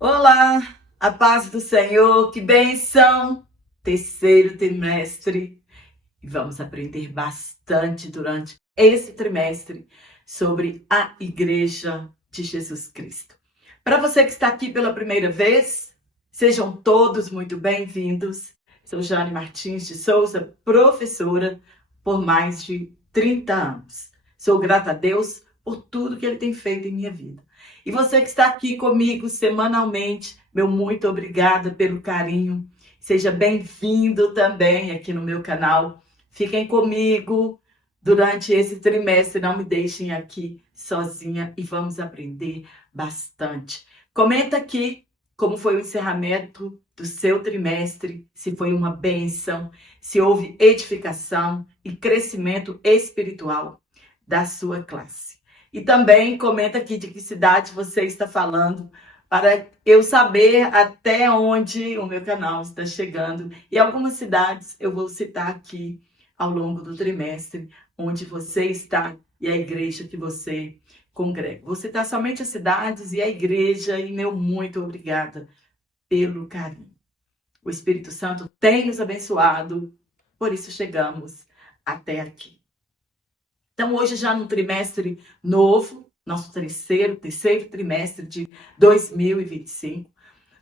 Olá, a paz do Senhor, que bênção! Terceiro trimestre e vamos aprender bastante durante esse trimestre sobre a Igreja de Jesus Cristo. Para você que está aqui pela primeira vez, sejam todos muito bem-vindos. Sou Jane Martins de Souza, professora por mais de 30 anos. Sou grata a Deus por tudo que Ele tem feito em minha vida. E você que está aqui comigo semanalmente, meu muito obrigada pelo carinho. Seja bem-vindo também aqui no meu canal. Fiquem comigo durante esse trimestre, não me deixem aqui sozinha e vamos aprender bastante. Comenta aqui como foi o encerramento do seu trimestre, se foi uma bênção, se houve edificação e crescimento espiritual da sua classe. E também comenta aqui de que cidade você está falando, para eu saber até onde o meu canal está chegando. E algumas cidades eu vou citar aqui ao longo do trimestre, onde você está e a igreja que você congrega. Vou citar somente as cidades e a igreja, e meu muito obrigada pelo carinho. O Espírito Santo tem nos abençoado, por isso chegamos até aqui. Então, hoje, já no trimestre novo, nosso terceiro trimestre de 2025,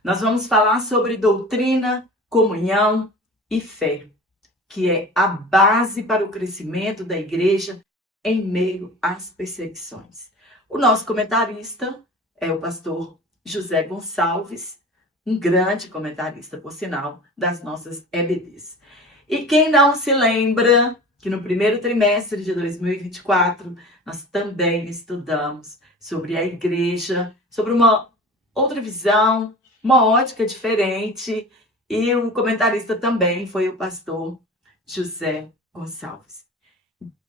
nós vamos falar sobre doutrina, comunhão e fé, que é a base para o crescimento da igreja em meio às perseguições. O nosso comentarista é o pastor José Gonçalves, um grande comentarista, por sinal, das nossas EBDs. E quem não se lembra que no primeiro trimestre de 2024, nós também estudamos sobre a igreja, sobre uma outra visão, uma ótica diferente, e o comentarista também foi o pastor José Gonçalves.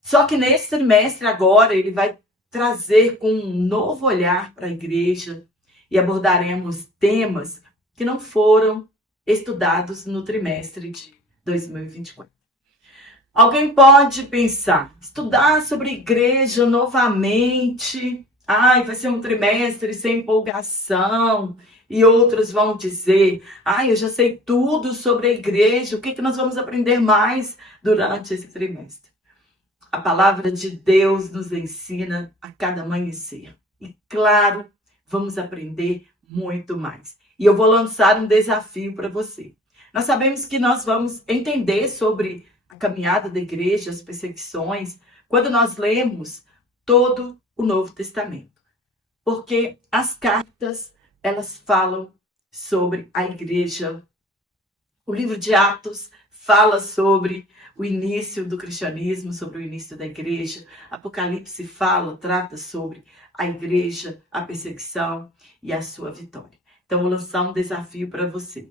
Só que nesse trimestre agora ele vai trazer com um novo olhar para a igreja e abordaremos temas que não foram estudados no trimestre de 2024. Alguém pode pensar, estudar sobre igreja novamente, vai ser um trimestre sem empolgação, e outros vão dizer, eu já sei tudo sobre a igreja, o que nós vamos aprender mais durante esse trimestre? A palavra de Deus nos ensina a cada amanhecer. E claro, vamos aprender muito mais. E eu vou lançar um desafio para você. Nós sabemos que nós vamos entender sobre a caminhada da igreja, as perseguições, quando nós lemos todo o Novo Testamento. Porque as cartas, elas falam sobre a igreja. O livro de Atos fala sobre o início do cristianismo, sobre o início da igreja. Apocalipse trata sobre a igreja, a perseguição e a sua vitória. Então, vou lançar um desafio para você.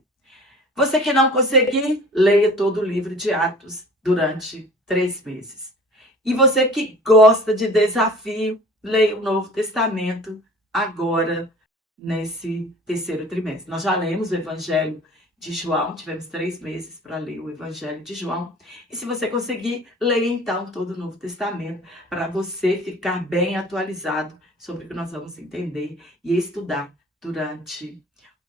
Você que não conseguir, leia todo o livro de Atos durante 3 meses. E você que gosta de desafio, leia o Novo Testamento agora, nesse terceiro trimestre. Nós já lemos o Evangelho de João, tivemos 3 meses para ler o Evangelho de João. E se você conseguir, leia então todo o Novo Testamento, para você ficar bem atualizado sobre o que nós vamos entender e estudar durante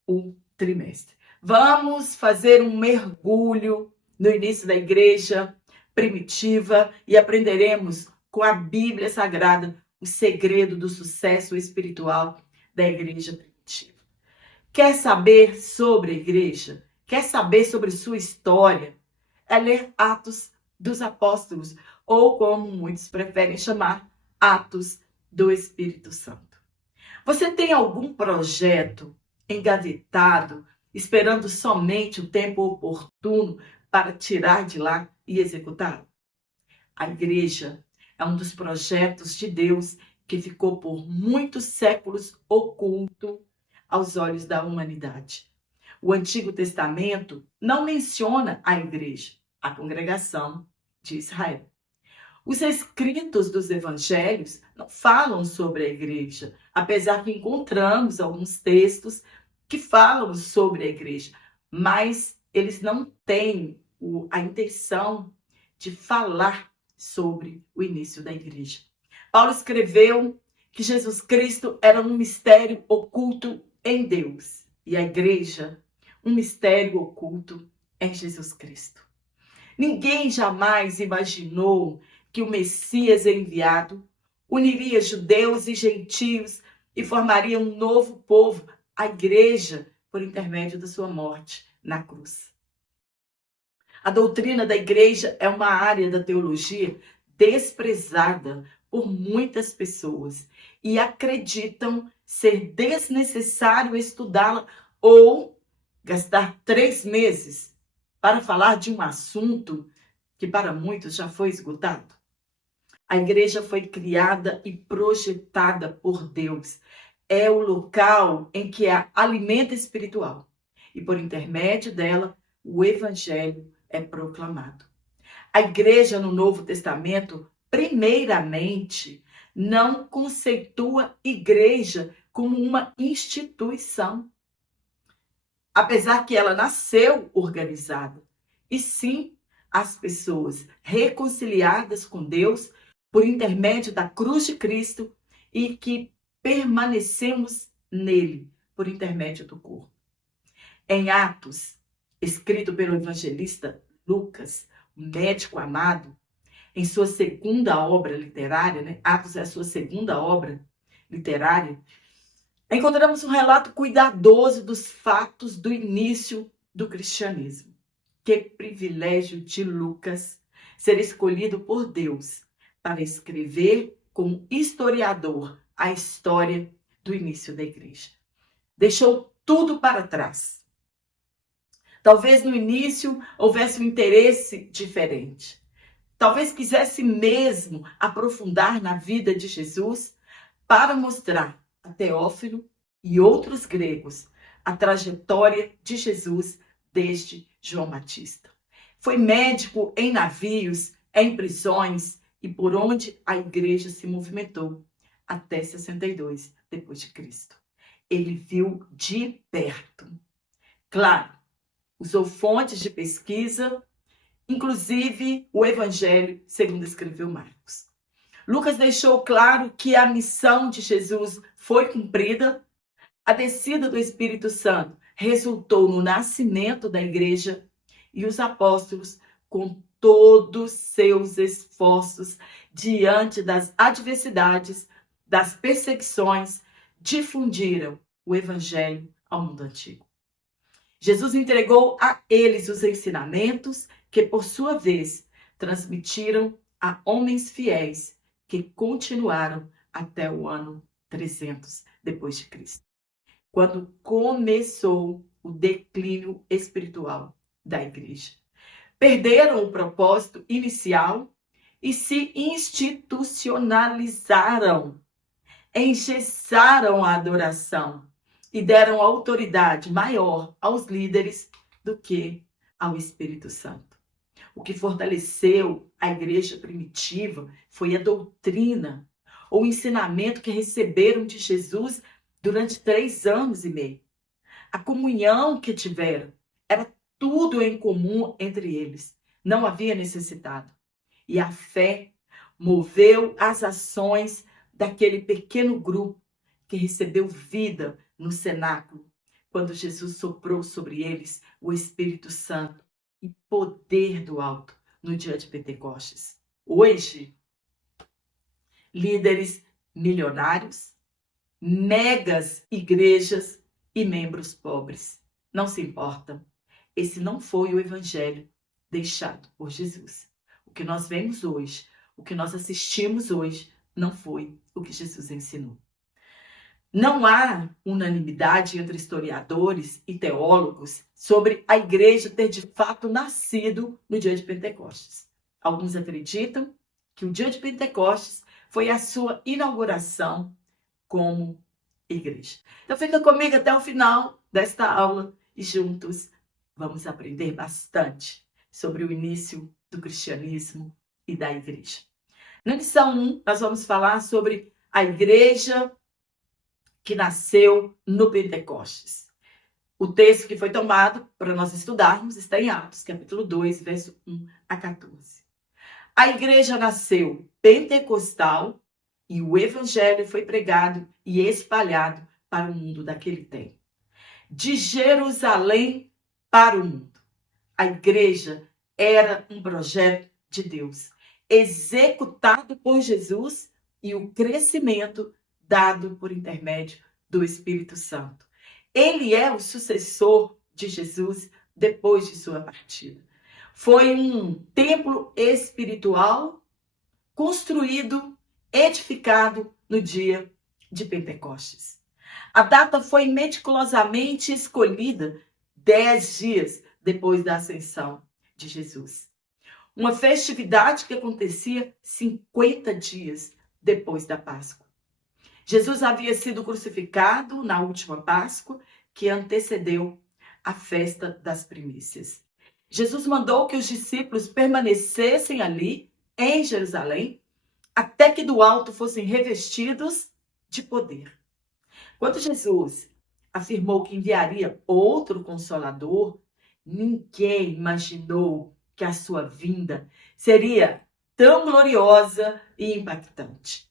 o trimestre. Vamos fazer um mergulho no início da igreja primitiva e aprenderemos com a Bíblia Sagrada o segredo do sucesso espiritual da igreja primitiva. Quer saber sobre a igreja? Quer saber sobre sua história? É ler Atos dos Apóstolos, ou como muitos preferem chamar, Atos do Espírito Santo. Você tem algum projeto engavetado, esperando somente o tempo oportuno para tirar de lá e executá-lo? A igreja é um dos projetos de Deus que ficou por muitos séculos oculto aos olhos da humanidade. O Antigo Testamento não menciona a igreja, a congregação de Israel. Os escritos dos evangelhos não falam sobre a igreja, apesar que encontramos alguns textos que falam sobre a igreja, mas eles não têm a intenção de falar sobre o início da igreja. Paulo escreveu que Jesus Cristo era um mistério oculto em Deus. e a igreja um mistério oculto em Jesus Cristo. Ninguém jamais imaginou que o Messias enviado uniria judeus e gentios e formaria um novo povo, a igreja, por intermédio da sua morte na cruz. A doutrina da igreja é uma área da teologia desprezada por muitas pessoas e acreditam ser desnecessário estudá-la ou gastar 3 meses para falar de um assunto que para muitos já foi esgotado. A igreja foi criada e projetada por Deus. É o local em que há alimento espiritual. E por intermédio dela, o evangelho é proclamado. A igreja no Novo Testamento, primeiramente, não conceitua igreja como uma instituição. Apesar que ela nasceu organizada. E sim, as pessoas reconciliadas com Deus por intermédio da cruz de Cristo e que permanecemos nele por intermédio do corpo. Em Atos, escrito pelo evangelista Lucas, o médico amado, em sua segunda obra literária, né? Atos é a sua segunda obra literária, encontramos um relato cuidadoso dos fatos do início do cristianismo. Que privilégio de Lucas ser escolhido por Deus para escrever como historiador a história do início da igreja. Deixou tudo para trás. Talvez no início houvesse um interesse diferente. Talvez quisesse mesmo aprofundar na vida de Jesus para mostrar a Teófilo e outros gregos a trajetória de Jesus desde João Batista. Foi médico em navios, em prisões e por onde a igreja se movimentou até 62 depois de Cristo. Ele viu de perto. Claro, usou fontes de pesquisa, inclusive o Evangelho segundo escreveu Marcos. Lucas deixou claro que a missão de Jesus foi cumprida. A descida do Espírito Santo resultou no nascimento da igreja e os apóstolos, com todos seus esforços diante das adversidades, das perseguições, difundiram o evangelho ao mundo antigo. Jesus entregou a eles os ensinamentos que, por sua vez, transmitiram a homens fiéis que continuaram até o ano 300 depois de Cristo, quando começou o declínio espiritual da igreja. Perderam o propósito inicial e se institucionalizaram, engessaram a adoração e deram autoridade maior aos líderes do que ao Espírito Santo. O que fortaleceu a igreja primitiva foi a doutrina, o ensinamento que receberam de Jesus durante 3 anos e meio. A comunhão que tiveram era tudo em comum entre eles. Não havia necessidade. E a fé moveu as ações daquele pequeno grupo que recebeu vida no cenáculo, quando Jesus soprou sobre eles o Espírito Santo e poder do alto no dia de Pentecostes. Hoje, líderes milionários, megas igrejas e membros pobres. Não se importam. Esse não foi o evangelho deixado por Jesus. O que nós vemos hoje, o que nós assistimos hoje, não foi o que Jesus ensinou. Não há unanimidade entre historiadores e teólogos sobre a igreja ter de fato nascido no dia de Pentecostes. Alguns acreditam que o dia de Pentecostes foi a sua inauguração como igreja. Então fica comigo até o final desta aula e juntos vamos aprender bastante sobre o início do cristianismo e da igreja. Na lição 1, nós vamos falar sobre a igreja que nasceu no Pentecostes. O texto que foi tomado para nós estudarmos está em Atos, capítulo 2, verso 1 a 14. A igreja nasceu pentecostal e o evangelho foi pregado e espalhado para o mundo daquele tempo. de Jerusalém para o mundo. A igreja era um projeto de Deus, executado por Jesus e o crescimento dado por intermédio do Espírito Santo. Ele é o sucessor de Jesus depois de sua partida. Foi um templo espiritual construído, edificado no dia de Pentecostes. A data foi meticulosamente escolhida 10 dias depois da ascensão de Jesus. Uma festividade que acontecia 50 dias depois da Páscoa. Jesus havia sido crucificado na última Páscoa, que antecedeu a festa das primícias. Jesus mandou que os discípulos permanecessem ali, em Jerusalém, até que do alto fossem revestidos de poder. Quando Jesus afirmou que enviaria outro Consolador, ninguém imaginou que a sua vinda seria tão gloriosa e impactante.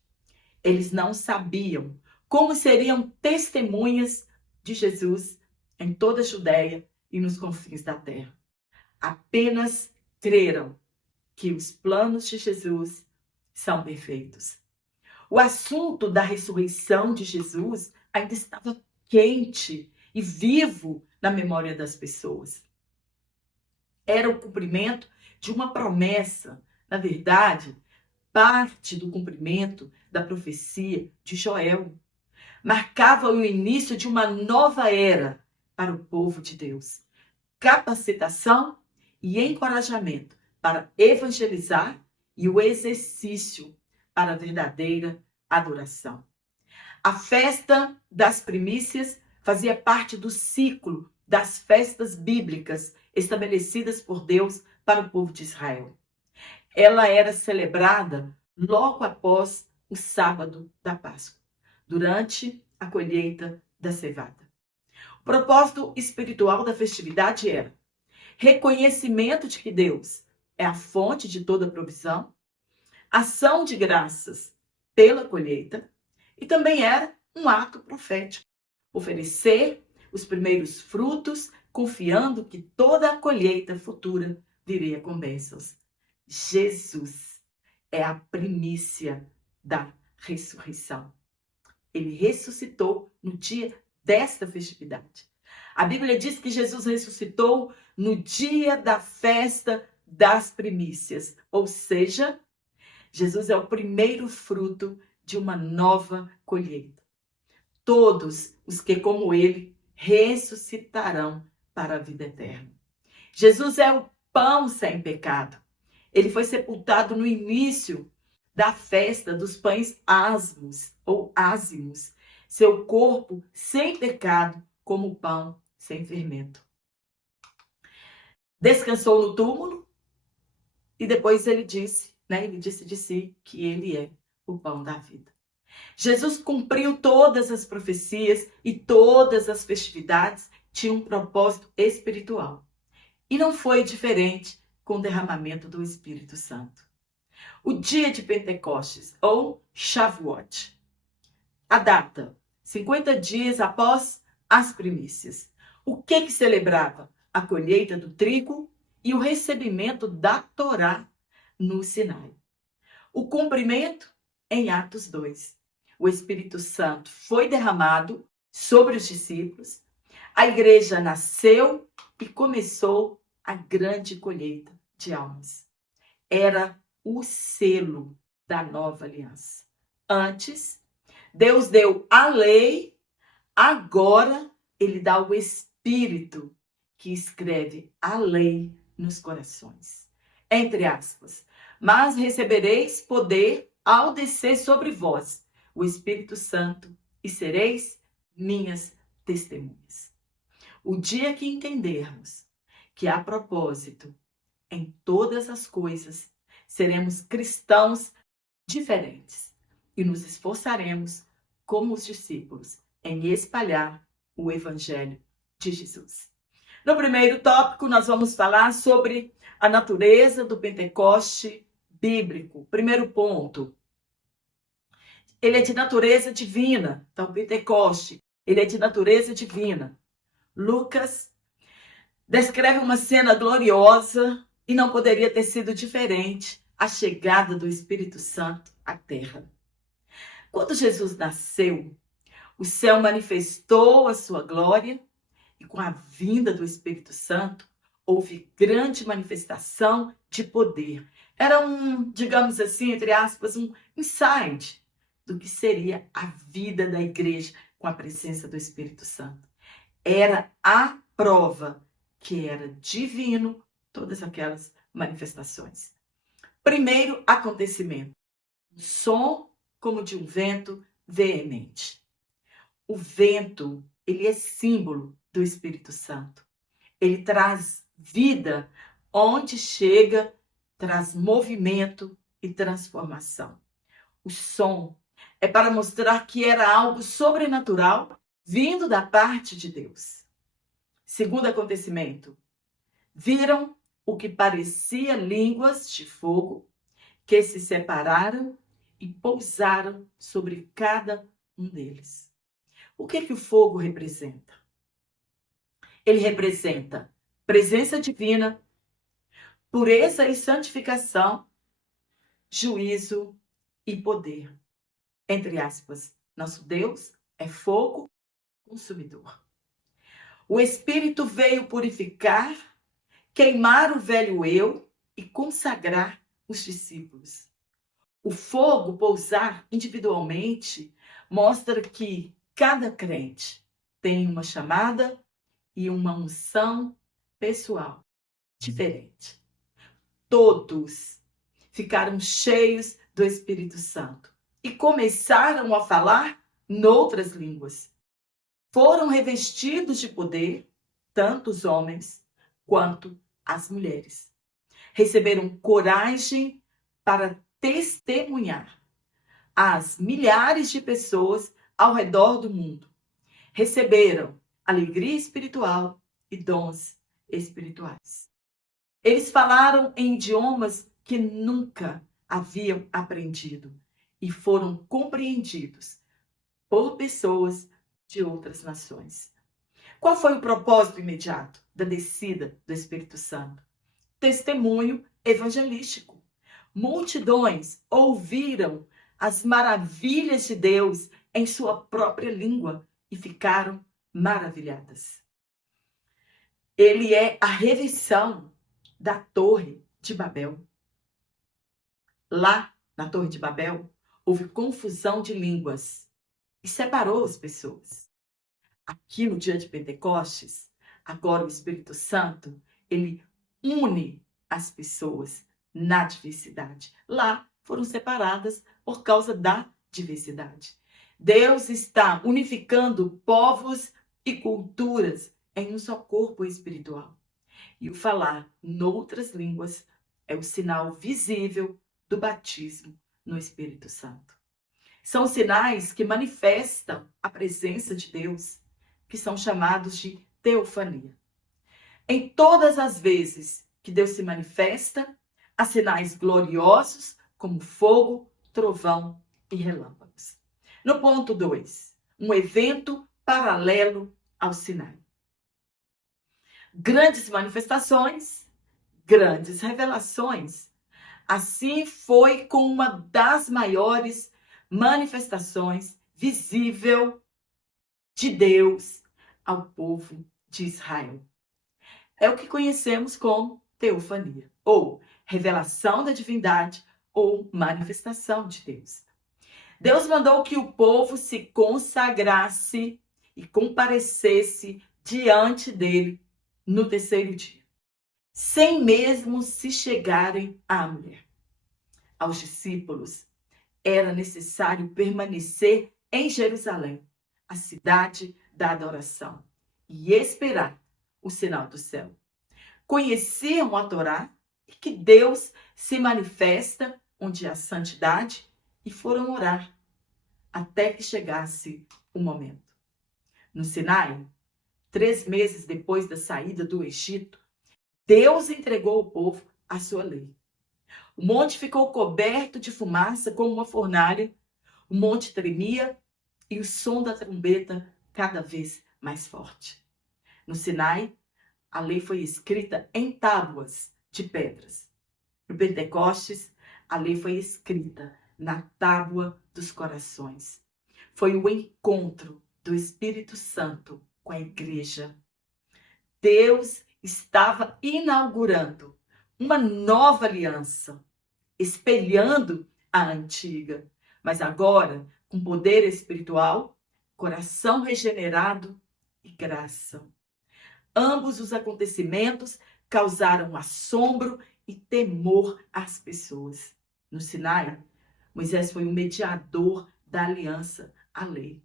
Eles não sabiam como seriam testemunhas de Jesus em toda a Judéia e nos confins da terra. Apenas creram que os planos de Jesus são perfeitos. O assunto da ressurreição de Jesus ainda estava quente e vivo na memória das pessoas. Era o cumprimento de uma promessa, na verdade, parte do cumprimento da profecia de Joel. Marcava o início de uma nova era para o povo de Deus. Capacitação e encorajamento para evangelizar e o exercício para a verdadeira adoração. A festa das primícias fazia parte do ciclo das festas bíblicas estabelecidas por Deus para o povo de Israel. Ela era celebrada logo após o sábado da Páscoa, durante a colheita da cevada. O propósito espiritual da festividade era reconhecimento de que Deus é a fonte de toda provisão, ação de graças pela colheita, e também era um ato profético, oferecer os primeiros frutos, confiando que toda a colheita futura viria com bênçãos. Jesus é a primícia da ressurreição. Ele ressuscitou no dia desta festividade. A Bíblia diz que Jesus ressuscitou no dia da festa das primícias, ou seja, Jesus é o primeiro fruto de uma nova colheita. Todos os que, como ele, ressuscitarão para a vida eterna. Jesus é o pão sem pecado. Ele foi sepultado no início da festa dos pães asmos ou ázimos. Seu corpo sem pecado, como pão sem fermento. Descansou no túmulo e depois ele disse de si que ele é o pão da vida. Jesus cumpriu todas as profecias e todas as festividades tinham um propósito espiritual. E não foi diferente com o derramamento do Espírito Santo. O dia de Pentecostes, ou Shavuot. A data, 50 dias após as primícias. O que celebrava? A colheita do trigo e o recebimento da Torá no Sinai. O cumprimento em Atos 2. O Espírito Santo foi derramado sobre os discípulos. A igreja nasceu e começou a grande colheita de almas. Era o selo da nova aliança. Antes, Deus deu a lei, agora ele dá o Espírito que escreve a lei nos corações. Entre aspas, mas recebereis poder ao descer sobre vós o Espírito Santo e sereis minhas testemunhas. O dia que entendermos que há propósito em todas as coisas, seremos cristãos diferentes e nos esforçaremos, como os discípulos, em espalhar o Evangelho de Jesus. No primeiro tópico, nós vamos falar sobre a natureza do Pentecoste bíblico. Primeiro ponto, ele é de natureza divina. Então, o Pentecoste, ele é de natureza divina. Lucas descreve uma cena gloriosa e não poderia ter sido diferente, a chegada do Espírito Santo à Terra. Quando Jesus nasceu, o céu manifestou a sua glória e com a vinda do Espírito Santo, houve grande manifestação de poder. Era digamos assim, entre aspas, um insight do que seria a vida da igreja com a presença do Espírito Santo. Era a prova que era divino todas aquelas manifestações. Primeiro acontecimento, um som como de um vento veemente. O vento, ele é símbolo do Espírito Santo. Ele traz vida onde chega, traz movimento e transformação. O som é para mostrar que era algo sobrenatural vindo da parte de Deus. Segundo acontecimento, viram o que parecia línguas de fogo que se separaram e pousaram sobre cada um deles. O que o fogo representa? Ele representa presença divina, pureza e santificação, juízo e poder. Entre aspas, nosso Deus é fogo consumidor. O Espírito veio purificar, queimar o velho eu e consagrar os discípulos. O fogo pousar individualmente mostra que cada crente tem uma chamada e uma unção pessoal diferente. Todos ficaram cheios do Espírito Santo e começaram a falar noutras línguas. Foram revestidos de poder, tanto os homens quanto as mulheres. Receberam coragem para testemunhar às milhares de pessoas ao redor do mundo. Receberam alegria espiritual e dons espirituais. Eles falaram em idiomas que nunca haviam aprendido e foram compreendidos por pessoas de outras nações. Qual foi o propósito imediato da descida do Espírito Santo? Testemunho evangelístico. Multidões ouviram as maravilhas de Deus em sua própria língua e ficaram maravilhadas. Ele é a reversão da Torre de Babel. Lá, na Torre de Babel, houve confusão de línguas e separou as pessoas. Aqui no dia de Pentecostes, agora o Espírito Santo, ele une as pessoas na diversidade. Lá foram separadas por causa da diversidade. Deus está unificando povos e culturas em um só corpo espiritual. E o falar noutras línguas é o sinal visível do batismo no Espírito Santo. São sinais que manifestam a presença de Deus, que são chamados de teofania. Em todas as vezes que Deus se manifesta, há sinais gloriosos como fogo, trovão e relâmpagos. No ponto 2, um evento paralelo ao Sinai. Grandes manifestações, grandes revelações. Assim foi com uma das maiores manifestações visível de Deus ao povo de Israel. É o que conhecemos como teofania, ou revelação da divindade, ou manifestação de Deus. Deus mandou que o povo se consagrasse e comparecesse diante dele no terceiro dia, sem mesmo se chegarem à mulher. Aos discípulos era necessário permanecer em Jerusalém, a cidade da adoração, e esperar o sinal do céu. Conheciam a Torá e que Deus se manifesta onde há santidade e foram orar até que chegasse o momento. No Sinai, 3 meses depois da saída do Egito, Deus entregou ao povo a sua lei. O monte ficou coberto de fumaça como uma fornalha, o monte tremia e o som da trombeta cada vez mais forte. No Sinai, a lei foi escrita em tábuas de pedras. No Pentecostes, a lei foi escrita na tábua dos corações. Foi o encontro do Espírito Santo com a igreja. Deus estava inaugurando uma nova aliança, espelhando a antiga, mas agora com poder espiritual, coração regenerado e graça. Ambos os acontecimentos causaram assombro e temor às pessoas. No Sinai, Moisés foi o mediador da aliança, a lei.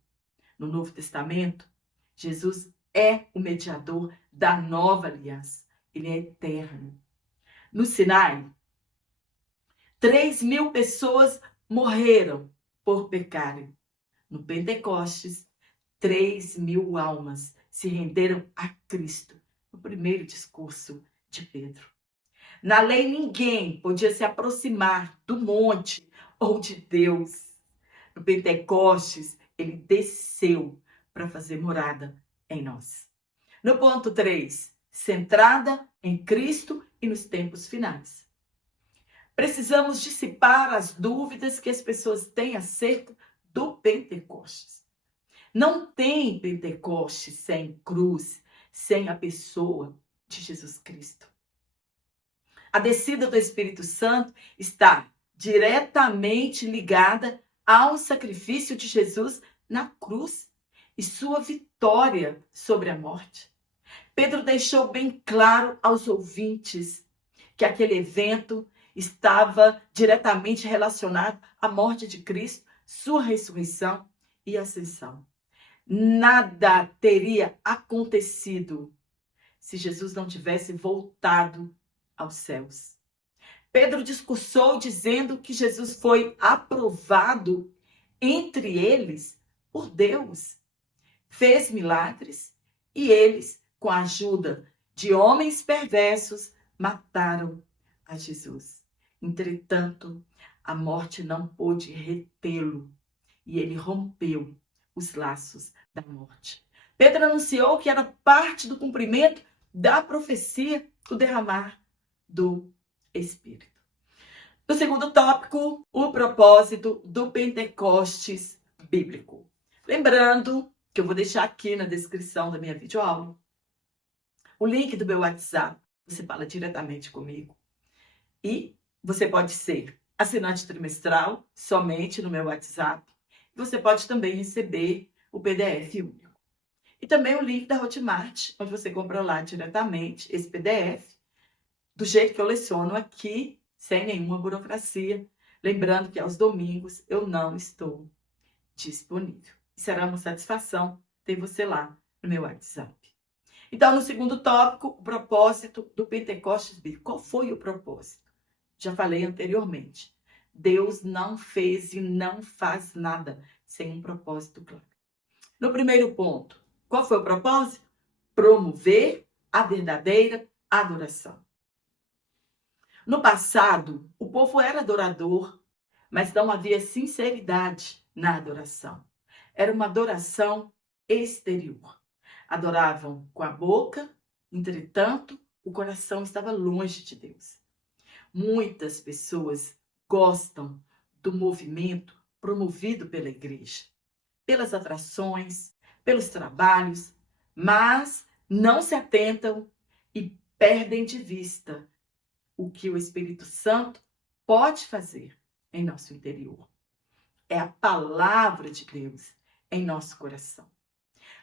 No Novo Testamento, Jesus é o mediador da nova aliança. Ele é eterno. No Sinai, 3.000 pessoas morreram por pecarem. No Pentecostes, 3.000 almas se renderam a Cristo no primeiro discurso de Pedro. Na lei, ninguém podia se aproximar do monte ou de Deus. No Pentecostes, ele desceu para fazer morada em nós. No ponto 3, centrada em Cristo e nos tempos finais. Precisamos dissipar as dúvidas que as pessoas têm acerca do Pentecostes. Não tem Pentecostes sem cruz, sem a pessoa de Jesus Cristo. A descida do Espírito Santo está diretamente ligada ao sacrifício de Jesus na cruz e sua vitória sobre a morte. Pedro deixou bem claro aos ouvintes que aquele evento estava diretamente relacionado à morte de Cristo, sua ressurreição e ascensão. Nada teria acontecido se Jesus não tivesse voltado aos céus. Pedro discursou dizendo que Jesus foi aprovado entre eles por Deus. Fez milagres e eles, com a ajuda de homens perversos, mataram a Jesus. Entretanto, a morte não pôde retê-lo e ele rompeu os laços da morte. Pedro anunciou que era parte do cumprimento da profecia o derramar do Espírito. No segundo tópico, o propósito do Pentecostes bíblico. Lembrando que eu vou deixar aqui na descrição da minha videoaula o link do meu WhatsApp. Você fala diretamente comigo. E você pode ser assinante trimestral somente no meu WhatsApp. Você pode também receber o PDF único. E também o link da Hotmart, onde você compra lá diretamente esse PDF, do jeito que eu leciono aqui, sem nenhuma burocracia. Lembrando que aos domingos eu não estou disponível. Será uma satisfação ter você lá no meu WhatsApp. Então, no segundo tópico, o propósito do Pentecostes bíblico. Qual foi o propósito? Já falei anteriormente. Deus não fez e não faz nada sem um propósito claro. No primeiro ponto, qual foi o propósito? Promover a verdadeira adoração. No passado, o povo era adorador, mas não havia sinceridade na adoração. Era uma adoração exterior. Adoravam com a boca, entretanto, o coração estava longe de Deus. Muitas pessoas gostam do movimento promovido pela igreja, pelas atrações, pelos trabalhos, mas não se atentam e perdem de vista o que o Espírito Santo pode fazer em nosso interior. É a palavra de Deus em nosso coração.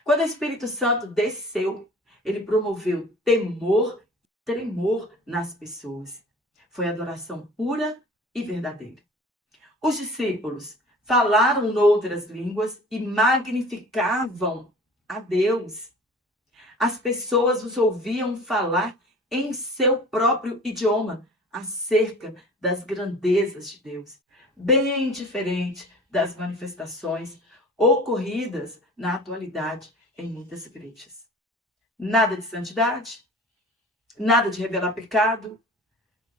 Quando o Espírito Santo desceu, ele promoveu temor e tremor nas pessoas. Foi adoração pura e verdadeira. Os discípulos falaram noutras línguas e magnificavam a Deus. As pessoas os ouviam falar em seu próprio idioma acerca das grandezas de Deus, bem diferente das manifestações ocorridas na atualidade em muitas igrejas. Nada de santidade, nada de revelar pecado,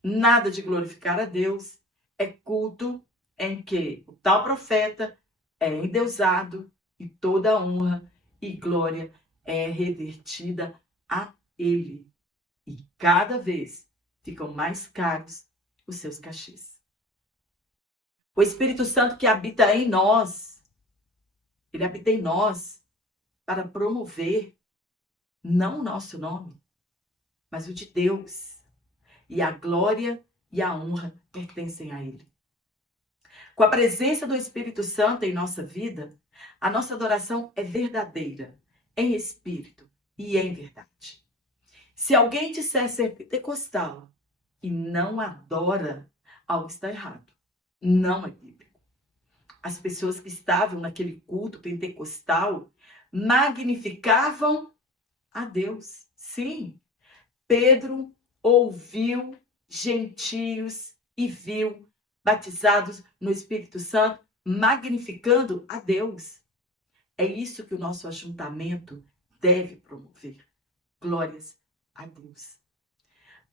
nada de glorificar a Deus. É culto em que o tal profeta é endeusado e toda honra e glória é revertida a Ele. E cada vez ficam mais caros os seus cachês. O Espírito Santo que habita em nós, ele habita em nós para promover não o nosso nome, mas o de Deus. E a glória e a honra pertencem a Ele. Com a presença do Espírito Santo em nossa vida, a nossa adoração é verdadeira, em espírito e em verdade. Se alguém disser ser pentecostal e não adora, algo está errado. Não é bíblico. As pessoas que estavam naquele culto pentecostal magnificavam a Deus. Sim, Pedro ouviu gentios e viu batizados no Espírito Santo magnificando a Deus. É isso que o nosso ajuntamento deve promover. Glórias a Deus.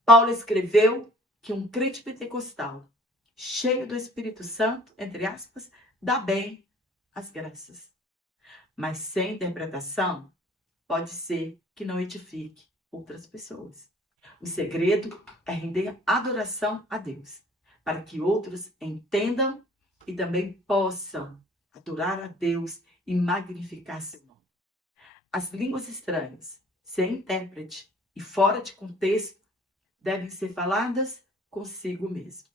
Paulo escreveu que um crente pentecostal, cheio do Espírito Santo, entre aspas, dá bem as graças. Mas sem interpretação, pode ser que não edifique outras pessoas. O segredo é render adoração a Deus, para que outros entendam e também possam adorar a Deus e magnificar seu nome. As línguas estranhas, sem intérprete e fora de contexto, devem ser faladas consigo mesmo.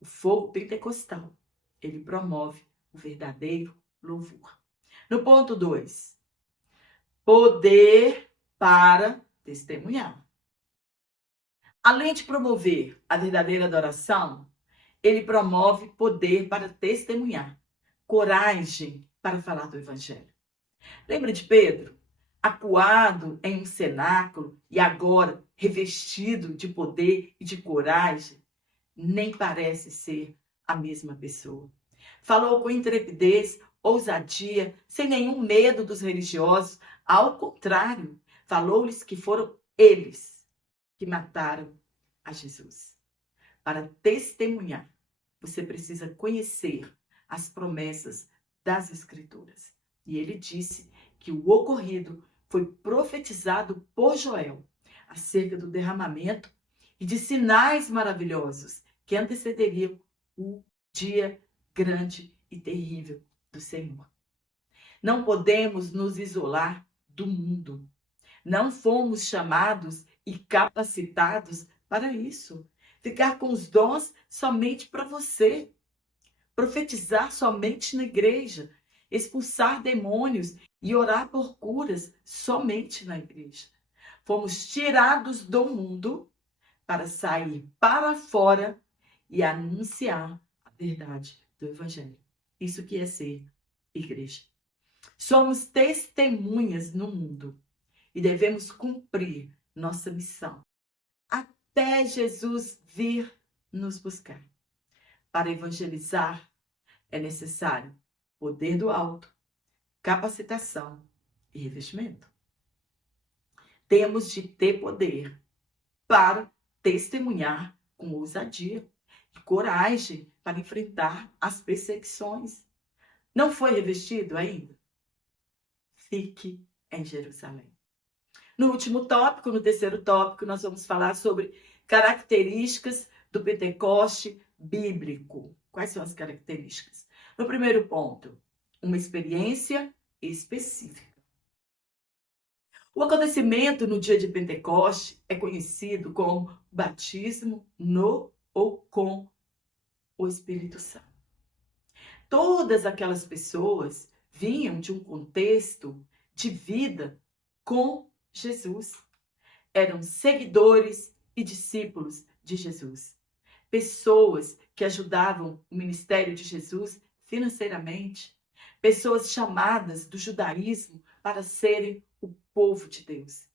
O fogo pentecostal, ele promove o verdadeiro louvor. No ponto 2, poder para testemunhar. Além de promover a verdadeira adoração, ele promove poder para testemunhar, coragem para falar do evangelho. Lembra de Pedro? Acuado em um cenáculo e agora revestido de poder e de coragem, nem parece ser a mesma pessoa. Falou com intrepidez, ousadia, sem nenhum medo dos religiosos. Ao contrário, falou-lhes que foram eles que mataram a Jesus. Para testemunhar, você precisa conhecer as promessas das Escrituras. E ele disse que o ocorrido foi profetizado por Joel acerca do derramamento e de sinais maravilhosos que antecederiam o dia grande e terrível do Senhor. Não podemos nos isolar do mundo. Não fomos chamados e capacitados para isso. Ficar com os dons somente para você. Profetizar somente na igreja. Expulsar demônios e orar por curas somente na igreja. Fomos tirados do mundo para sair para fora e anunciar a verdade do Evangelho. Isso que é ser igreja. Somos testemunhas no mundo e devemos cumprir nossa missão até Jesus vir nos buscar. Para evangelizar é necessário poder do alto, capacitação e revestimento. Temos de ter poder para testemunhar com ousadia e coragem para enfrentar as perseguições. Não foi revestido ainda? Fique em Jerusalém. No último tópico, no terceiro tópico, nós vamos falar sobre características do Pentecoste bíblico. Quais são as características? No primeiro ponto, uma experiência específica. O acontecimento no dia de Pentecoste é conhecido como batismo no ou com o Espírito Santo. Todas aquelas pessoas vinham de um contexto de vida com Jesus. Eram seguidores e discípulos de Jesus. Pessoas que ajudavam o ministério de Jesus financeiramente. Pessoas chamadas do judaísmo para serem o povo de Deus.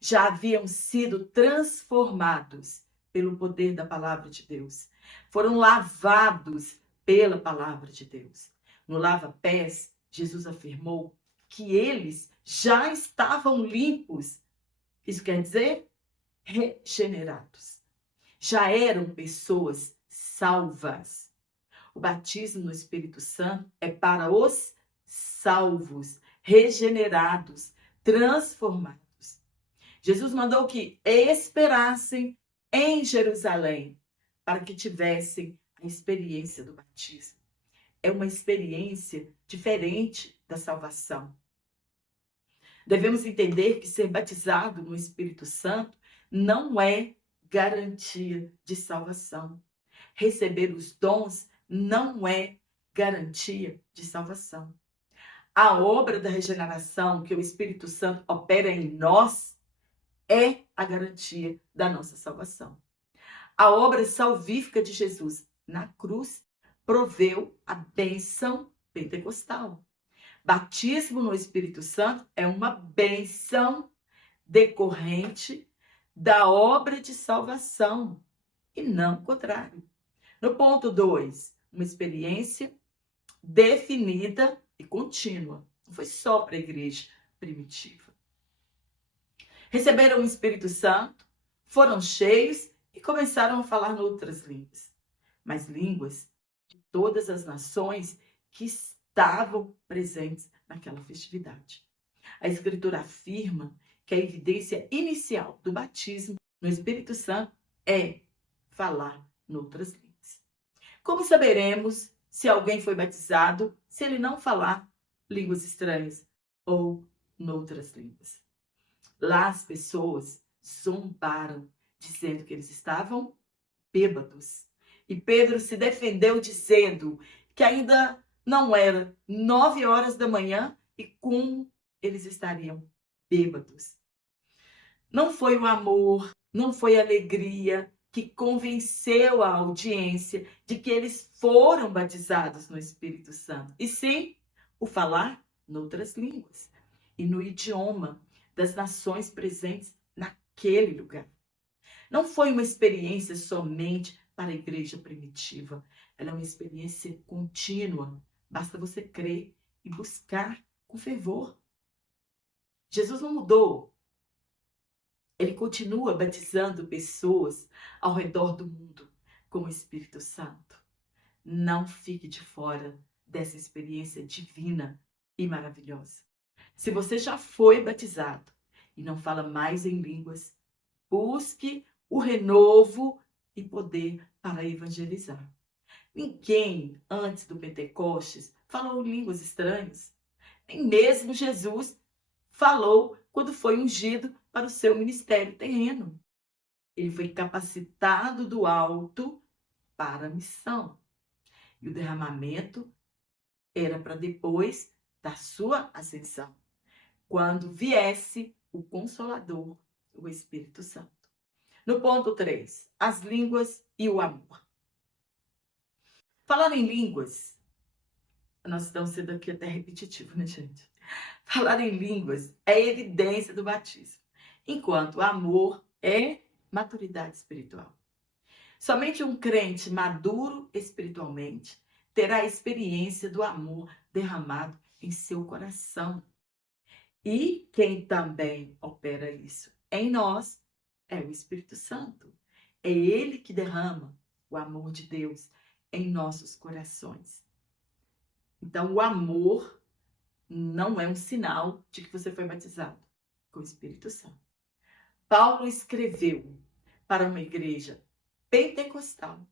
Já haviam sido transformados pelo poder da palavra de Deus. Foram lavados pela palavra de Deus. No lava-pés, Jesus afirmou que eles já estavam limpos. Isso quer dizer regenerados. Já eram pessoas salvas. O batismo no Espírito Santo é para os salvos, regenerados, transformados. Jesus mandou que esperassem em Jerusalém para que tivessem a experiência do batismo. É uma experiência diferente da salvação. Devemos entender que ser batizado no Espírito Santo não é garantia de salvação. Receber os dons não é garantia de salvação. A obra da regeneração que o Espírito Santo opera em nós é a garantia da nossa salvação. A obra salvífica de Jesus na cruz proveu a bênção pentecostal. Batismo no Espírito Santo é uma bênção decorrente da obra de salvação e não o contrário. No ponto 2, uma experiência definida e contínua. Não foi só para a igreja primitiva. Receberam o Espírito Santo, foram cheios e começaram a falar outras línguas. Mas línguas de todas as nações que estavam presentes naquela festividade. A Escritura afirma que a evidência inicial do batismo no Espírito Santo é falar noutras línguas. Como saberemos se alguém foi batizado se ele não falar línguas estranhas ou noutras línguas? Lá as pessoas zombaram, dizendo que eles estavam bêbados. E Pedro se defendeu dizendo que ainda não era 9 horas da manhã e como eles estariam bêbados. Não foi o amor, não foi a alegria que convenceu a audiência de que eles foram batizados no Espírito Santo, e sim o falar noutras línguas e no idioma das nações presentes naquele lugar. Não foi uma experiência somente para a igreja primitiva, ela é uma experiência contínua. Basta você crer e buscar com fervor. Jesus não mudou. Ele continua batizando pessoas ao redor do mundo com o Espírito Santo. Não fique de fora dessa experiência divina e maravilhosa. Se você já foi batizado e não fala mais em línguas, busque o renovo e poder para evangelizar. Ninguém antes do Pentecostes falou línguas estranhas. Nem mesmo Jesus falou quando foi ungido para o seu ministério terreno. Ele foi capacitado do alto para a missão. E o derramamento era para depois da sua ascensão, quando viesse o Consolador, o Espírito Santo. No ponto 3, as línguas e o amor. Falar em línguas, nós estamos sendo aqui até repetitivo, né, gente? Falar em línguas é evidência do batismo, enquanto o amor é maturidade espiritual. Somente um crente maduro espiritualmente terá a experiência do amor derramado em seu coração. E quem também opera isso em nós é o Espírito Santo. É ele que derrama o amor de Deus em nossos corações. Então, o amor não é um sinal de que você foi batizado com o Espírito Santo. Paulo escreveu para uma igreja pentecostal.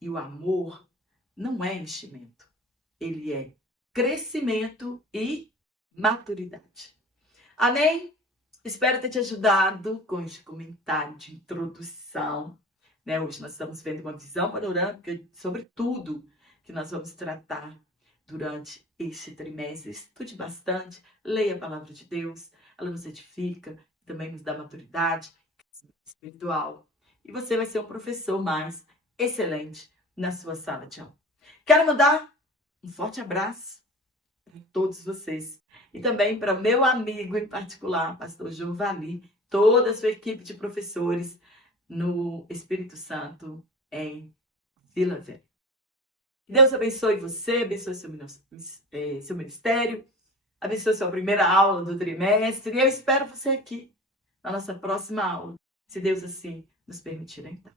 E o amor não é enchimento. Ele é crescimento e maturidade. Amém? Espero ter te ajudado com este comentário de introdução. Né? Hoje nós estamos vendo uma visão panorâmica sobre tudo que nós vamos tratar durante este trimestre. Estude bastante, leia a palavra de Deus, ela nos edifica, também nos dá maturidade espiritual. E você vai ser um professor mais excelente na sua sala de aula. Quero mandar um forte abraço para todos vocês. E também para meu amigo em particular, pastor João Vali, toda a sua equipe de professores no Espírito Santo em Vila Velha. Deus abençoe você, abençoe seu ministério, abençoe sua primeira aula do trimestre. E eu espero você aqui na nossa próxima aula, se Deus assim nos permitir, então.